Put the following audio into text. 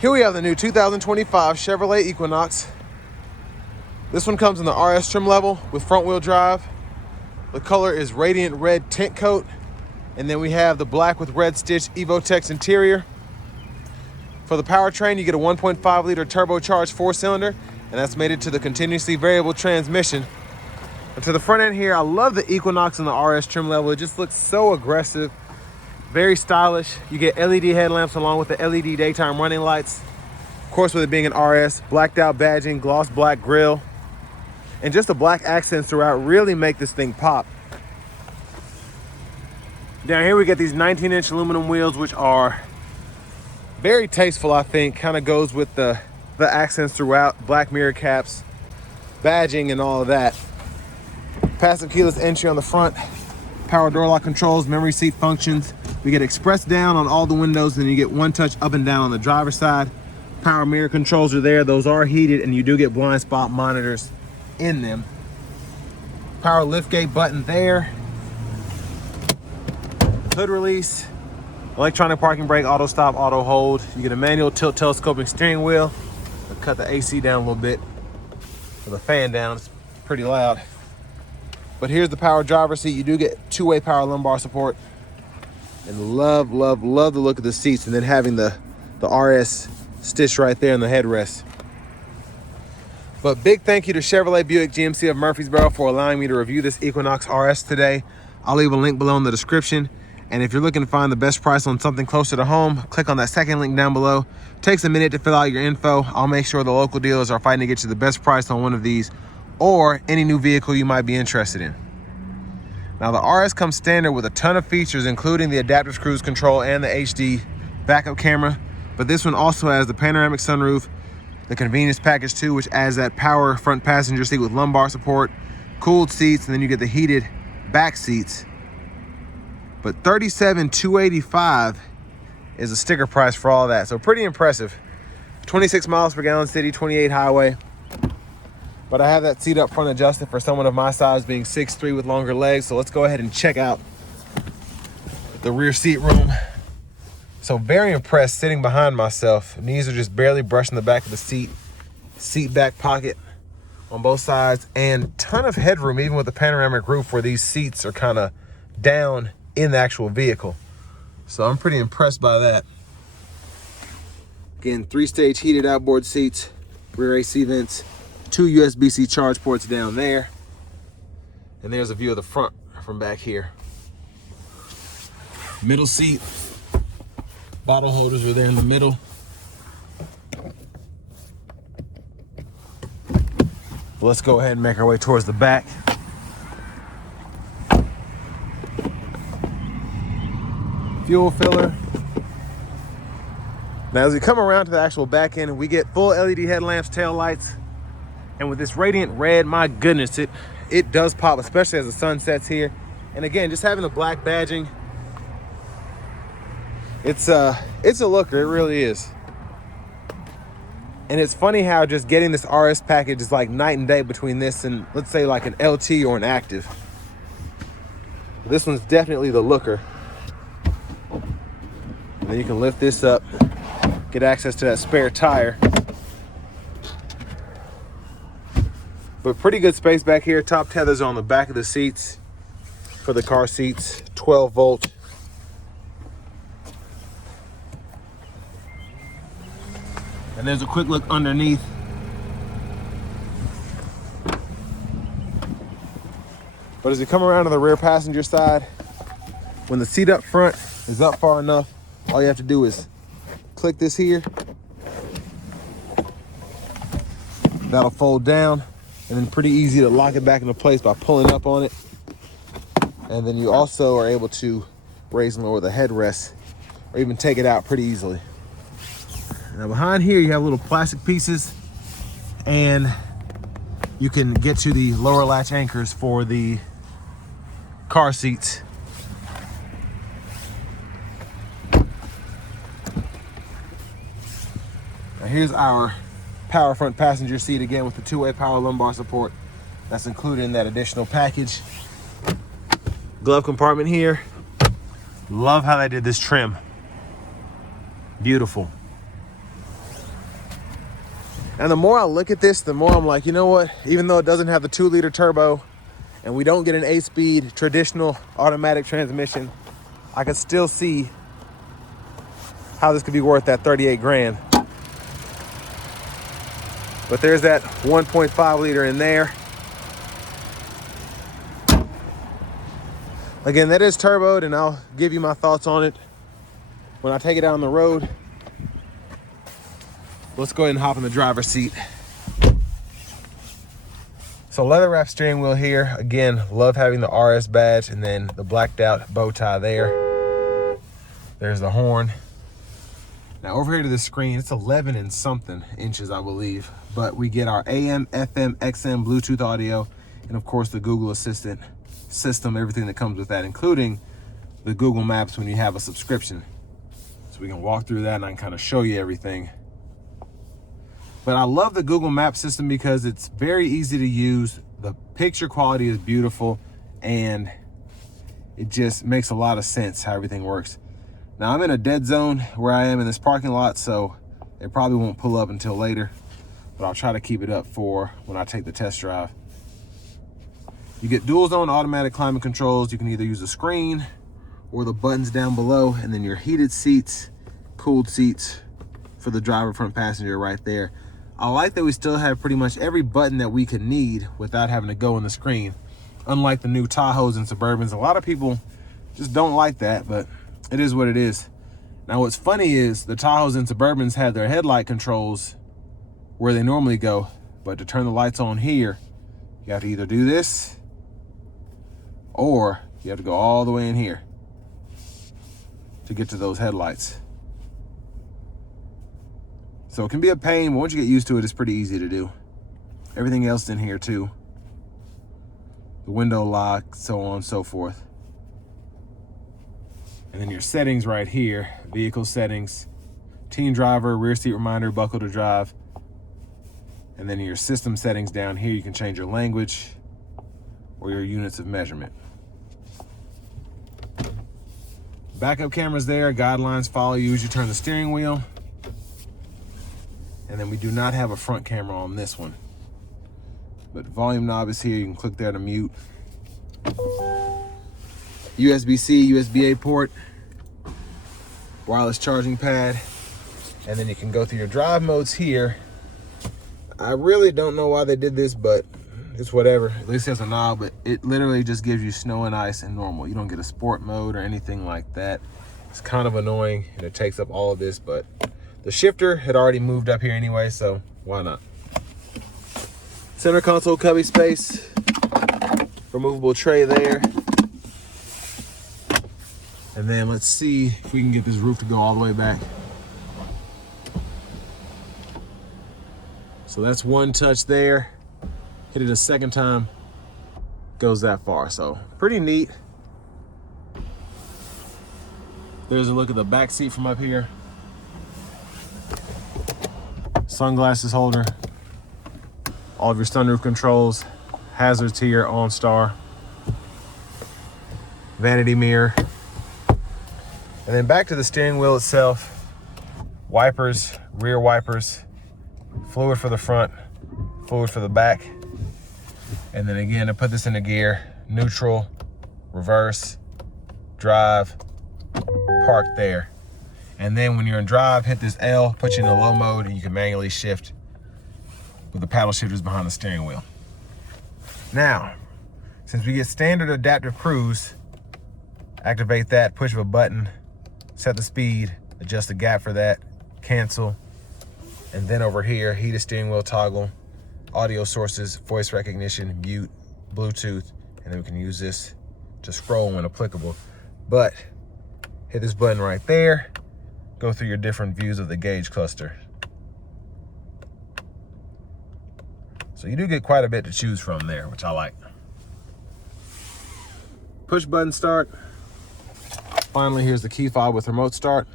Here we have the new 2025 Chevrolet Equinox. This one comes in the RS trim level with front wheel drive. The color is radiant red tint coat. And then we have the black with red stitch Evotex interior. For the powertrain, you get a 1.5 liter turbocharged 4-cylinder, and that's mated to the continuously variable transmission. And to the front end here, I love the Equinox in the RS trim level. It just looks so aggressive, very stylish. You get LED headlamps along with the LED daytime running lights. Of course, with it being an RS, blacked out badging, gloss black grille, and just the black accents throughout really make this thing pop. Down here we get these 19-inch aluminum wheels, which are very tasteful, I think. Kind of goes with the accents throughout, black mirror caps, badging, and all of that. Passive keyless entry on the front, power door lock controls, memory seat functions. We get express down on all the windows, and you get one touch up and down on the driver's side. Power mirror controls are there. Those are heated, and you do get blind spot monitors in them. Power liftgate button there. Hood release, electronic parking brake, auto stop, auto hold. You get a manual tilt telescoping steering wheel. I'll cut the AC down a little bit, or the fan down, it's pretty loud. But here's the power driver's seat. You do get two-way power lumbar support. And love, love, love the look of the seats, and then having the RS stitch right there in the headrest. But big thank you to Chevrolet Buick GMC of Murfreesboro for allowing me to review this Equinox RS today. I'll leave a link below in the description. And if you're looking to find the best price on something closer to home, click on that second link down below. Takes a minute to fill out your info. I'll make sure the local dealers are fighting to get you the best price on one of these or any new vehicle you might be interested in. Now the RS comes standard with a ton of features, including the adaptive cruise control and the HD backup camera. But this one also has the panoramic sunroof, the convenience package too, which adds that power front passenger seat with lumbar support, cooled seats, and then you get the heated back seats. But $37,285 is a sticker price for all that. So pretty impressive. 26 miles per gallon city, 28 highway. But I have that seat up front adjusted for someone of my size, being 6'3" with longer legs. So let's go ahead and check out the rear seat room. So very impressed sitting behind myself. Knees are just barely brushing the back of the seat. Seat back pocket on both sides, and ton of headroom even with the panoramic roof where these seats are kind of down in the actual vehicle. So I'm pretty impressed by that. Again, 3-stage heated outboard seats, rear AC vents, 2 USB-C charge ports down there. And there's a view of the front from back here. Middle seat, bottle holders are there in the middle. Let's go ahead and make our way towards the back. Fuel filler. Now as we come around to the actual back end, we get full LED headlamps, tail lights, and with this radiant red, my goodness, it does pop, especially as the sun sets here. And again, just having the black badging, it's a looker, it really is. And it's funny how just getting this RS package is like night and day between this and, let's say, like an LT or an Active. This one's definitely the looker. And then you can lift this up, get access to that spare tire. But pretty good space back here. Top tethers are on the back of the seats for the car seats, 12 volt. And there's a quick look underneath. But as you come around to the rear passenger side, when the seat up front is up far enough, all you have to do is click this here. That'll fold down, and then pretty easy to lock it back into place by pulling up on it. And then you also are able to raise and lower the headrest, or even take it out pretty easily. Now behind here you have little plastic pieces, and you can get to the lower latch anchors for the car seats. Now here's our power front passenger seat, again with the 2-way power lumbar support. That's included in that additional package. Glove compartment here. Love how they did this trim. Beautiful. And the more I look at this, the more I'm like, you know what? Even though it doesn't have the 2-liter turbo and we don't get an 8-speed traditional automatic transmission, I could still see how this could be worth that 38 grand. But there's that 1.5 liter in there. Again, that is turboed, and I'll give you my thoughts on it when I take it out on the road. Let's go ahead and hop in the driver's seat. So leather wrap steering wheel here. Again, love having the RS badge and then the blacked out bow tie there. There's the horn. Now over here to the screen, it's 11 and something inches, I believe. But we get our AM, FM, XM, Bluetooth audio, and of course the Google Assistant system, everything that comes with that, including the Google Maps when you have a subscription. So we can walk through that and I can kind of show you everything. But I love the Google Maps system because it's very easy to use. The picture quality is beautiful and it just makes a lot of sense how everything works. Now I'm in a dead zone where I am in this parking lot, so it probably won't pull up until later, but I'll try to keep it up for when I take the test drive. You get dual zone automatic climate controls. You can either use a screen or the buttons down below, and then your heated seats, cooled seats for the driver, front passenger right there. I like that we still have pretty much every button that we could need without having to go on the screen. Unlike the new Tahoes and Suburbans, a lot of people just don't like that, but it is what it is. Now what's funny is the Tahoes and Suburbans have their headlight controls where they normally go, but to turn the lights on here, you have to either do this or you have to go all the way in here to get to those headlights. So it can be a pain, but once you get used to it, it's pretty easy to do. Everything else is in here too. The window lock, so on and so forth. And then your settings right here, vehicle settings, teen driver, rear seat reminder, buckle to drive. And then your system settings down here, you can change your language or your units of measurement. Backup cameras there, guidelines follow you as you turn the steering wheel. And then we do not have a front camera on this one. But volume knob is here, you can click there to mute. USB-C, USB-A port, wireless charging pad, and then you can go through your drive modes here. I really don't know why they did this, but it's whatever. At least there's a knob, but it literally just gives you snow and ice and normal. You don't get a sport mode or anything like that. It's kind of annoying and it takes up all of this, but the shifter had already moved up here anyway, so why not? Center console cubby space, removable tray there. And then let's see if we can get this roof to go all the way back. So that's one touch there. Hit it a second time, goes that far. So pretty neat. There's a look at the back seat from up here. Sunglasses holder, all of your sunroof controls, hazards here, OnStar, vanity mirror. And then back to the steering wheel itself, wipers, rear wipers, fluid for the front, fluid for the back. And then again, to put this into gear, neutral, reverse, drive, park there. And then when you're in drive, hit this L, put you in a low mode, and you can manually shift with the paddle shifters behind the steering wheel. Now, since we get standard adaptive cruise, activate that, push of a button, set the speed, adjust the gap for that, cancel. And then over here, heated steering wheel toggle, audio sources, voice recognition, mute, Bluetooth, and then we can use this to scroll when applicable. But hit this button right there, go through your different views of the gauge cluster. So you do get quite a bit to choose from there, which I like. Push button start. Finally, here's the key fob with remote start.